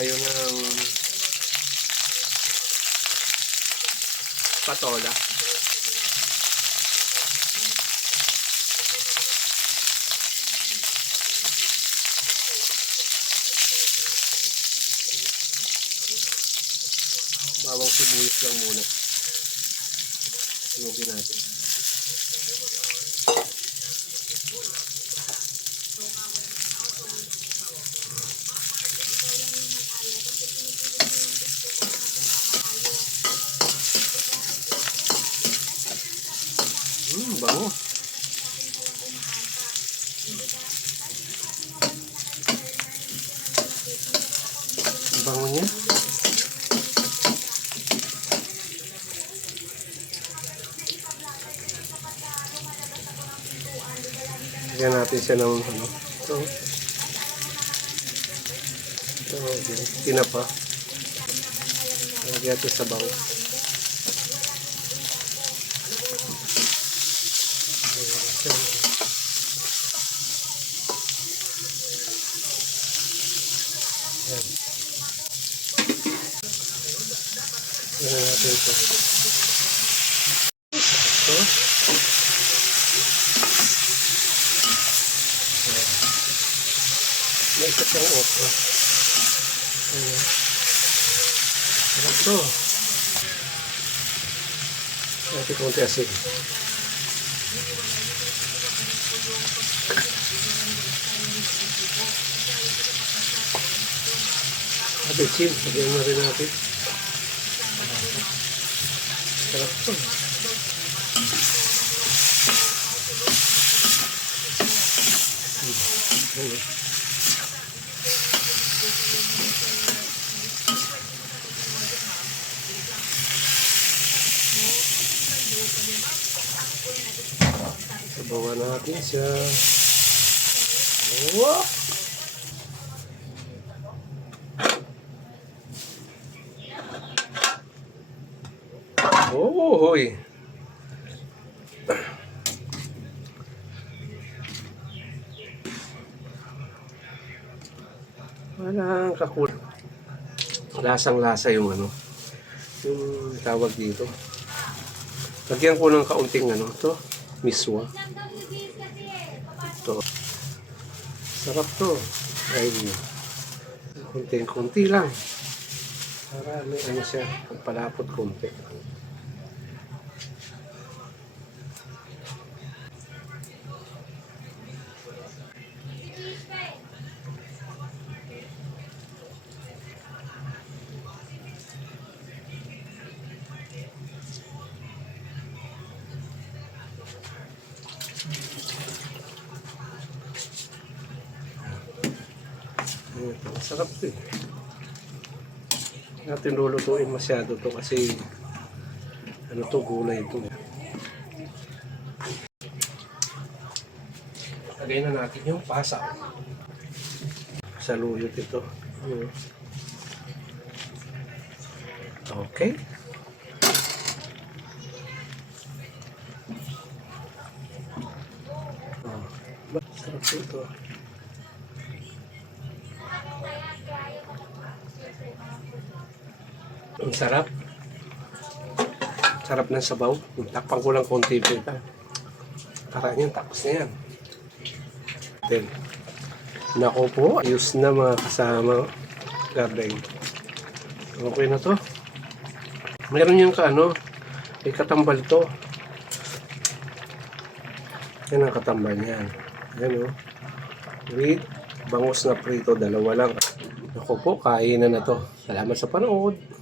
tayo ng patola. Bawang sibuyas lang muna. Sunugin natin. Bango. Bango niya. Lagyan natin siya ng ano. Ito, tinapa. Lagyan natin sa baw. Ayan. Ayan natin ito. Ito. May isa siyang okra. Ayan. Sarap ito. Natin konti asin. Asin, sabihin na rin natin. Sarap ito. Sabawan natin siya. Wow! Oh, hoy. Walang kakul. Lasang-lasa yung ano. Yung tawag dito. Lagyan ko ng kaunting ano to, miswa. Ito. Sarap to. Try niyo. Kunting-kunti lang. Para may ano siya, palapot konti. Sarap ito eh. Natin lulutuin masyado to kasi ano to, gulay ito. Lagay na natin yung pasa. Saluyot ito. Okay. Sarap ito. Ang sarap. Sarap ng sabaw. Takpan ko lang konti dito. Para yan, tapos na yan. Then, nako po, ayos na mga kasama. Gardeng. Okay na to. Meron yung kaano, may katambal to. Yan ang katambal niyan. Yan o. With bangus na prito, dalawa lang. Nako po, kainan na to. Salamat sa panood.